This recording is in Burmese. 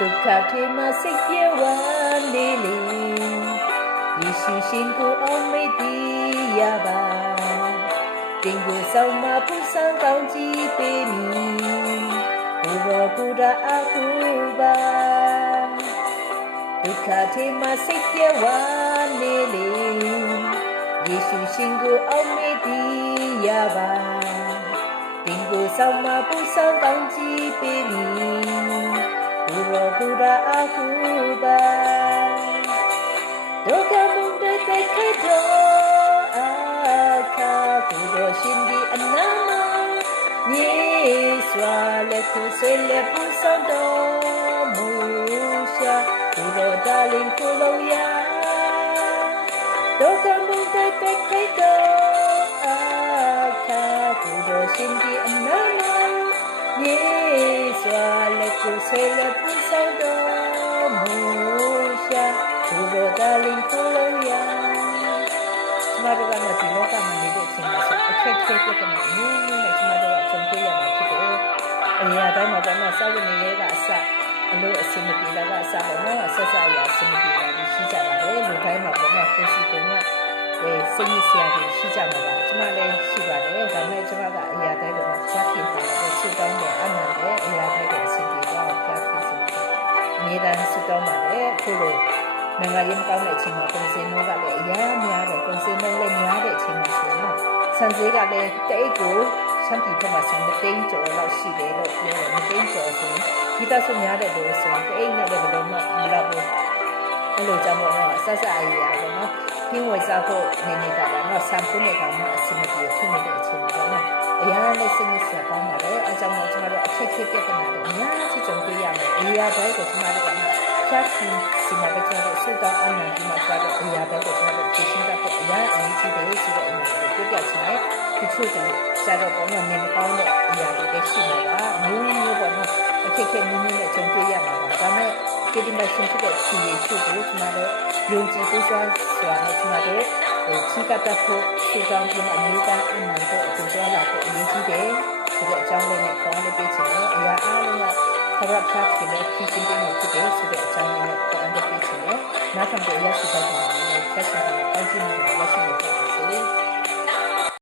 ဒုက္ခထဲမှာစိတ်ပြေဝမ်းနေလေယေရှုရှင်ကိုအောင်မေ့တည်ရပါတင်ကိုဆောင်မပူဆန်းကောင်းကြီးပေးမည်ဘုရားကိုယ်တော်အကူပါဒုက္ခထဲမှာစိတ်ပြေဝမ်းနေလေယေရှုရှင်ကိုအောင်မေ့တည်ရပါတင်ကိုဆောင်မပူဆန်းကောင်းကြီးပေးမည်ဘုရားကိုယ်တော်အကူပါဒုက္ခမုန်တဲ့ခိုက်တော်အခါကိုယ်တော်ရှင်ဒီအနာမယေစွာလက်ကိုဆွေလက်ပူဆောင်တော်မူရှာကိုယ်တော်တာလင်ကိုလုံးရဒုက္ခမုန်တဲ့ခိုက်တော်အခါကိုယ်တော်ရှင်ဒီအနာမယေစွာလက်ကိုဆွေလက်ပူဆောင်တော်မူရှာကိုယ်တော်တာလင်ကိုလုံးရကျမတို့ကတော့ဒီလောကမှာနေတဲ့အချိန်မှာအခက်အခဲပြဿနာမျိုးမျိုးနဲ့ကျမတို့ကကြုံတွေ့ရမှာဖြစ်တယ်။အရာတိုင်းမှာတော့စာဝတ်နေရေးကအစအလို့အစင်မပြေတာကအစပေါ့နော်အဆက်ဆက်အရာအစင်မပြေတာရှိကြပါတယ်လူတိုင်းမှာပေါ့နော်ကိုယ်စီကိုယ်ကစိတ်ဆရာတွေရှိကြမှာပါကျမလည်းရှိပါတယ်ဒါပေမဲ့ကျမကအရာတိုင်းတော့ဖျားခင်တယ်ဆွတောင်းတယ်အမှန်တယ်အရာတိုင်းတော့အစင်ပြေတော့ဖျားခင်စီအမြဲတမ်းဆွတောင်းပါတယ်အခုလိုငါရင်ကောင်းတဲ့အချိန်မှာပုံစံနှုံးကလည်းအများများတယ်ပုံစံနှုံးလည်းများတဲ့အချိန်မှာဆိုတော့ဆန်စေးကလည်းတိတ်ကိုချမ်းပြည်ဘက်မှာဆိုမသိန်းကျော်လောက်ရှိတယ်လို့ပြောတယ်မသိန်းကျော်ဆိုရင်ဒီသက်ဆိုများတဲ့လို့ဆိုရင်တိတ်နဲ့လည်းဘယ်လိုမှမလောက်ဘူးအဲ့လိုကြောင့်ပေါ့နော်ဆက်ဆက်အရာပေါ့နော်ဟင်းဝယ်စားဖို့နေတာကတော့ဆမ်ဖူးနဲ့တောင်မှအဆင်မပြေဖြစ်နေတဲ့အချိန်ပေါ့နော်အရာနဲ့စိတ်နဲ့ဆက်ကောင်းပါတယ်အဲကြောင့်မို့ကျွန်တော်တို့အခက်အခဲပြဿနာတွေအများကြီးကြုံတွေ့ရမယ်အရာတိုင်းကိုကျွန်တော်တို့ကဖြတ်စီမပဲကျွန်တော်တို့စုတောင်းအမှန်ဒီမှာကျွန်တော်တို့အရာတိုင်းကိုကျွန်တော်တို့ဖြည့်ရှင်းတတ်ဖို့အရာအရေးကြီးတယ်ဆိုတဲ့အရာကိုပြပြချင်တယ်ဒီချို့ကျွန်တော်တို့ကတော့နေမကောင်းတဲ့အရာတွေပဲရှိနေတာမျိုးမျိုးပေါ့နော်အခက်အခဲမျိုးမျိုးနဲ့ကြုံတွေ့ရမှာပါဒါမဲ့ဒီဒီမှာရှင်းပြတဲ့စီရီရှိကိုကျွန်တော်တို့ယုံကြည်ကိုးစားစွာနဲ့ကျွန်တော်တို့ချိကတဖို့စုတောင်းပြီးအမျိုးသားအမှန်ကိုအတူတွဲလာဖို့အရေးကြီးတယ်ဆိုတဲ့အကြောင်းလေးနဲ့ခေါင်းလေးပေးချင်တယ်အရာအားလုံးကခရပ်ချတ်ကလေးဖြစ်နေတယ်ဖြစ်တယ်ဆိုတဲ့အကြောင်းလေးနဲ့ခေါင်းလေးပေးချင်တယ်နောက်ထပ်ရရှိတဲ့ပုံစံနဲ့ဆက်ဆက်ပြီးအကျဉ်းချုပ်ရရှိနေပါစေ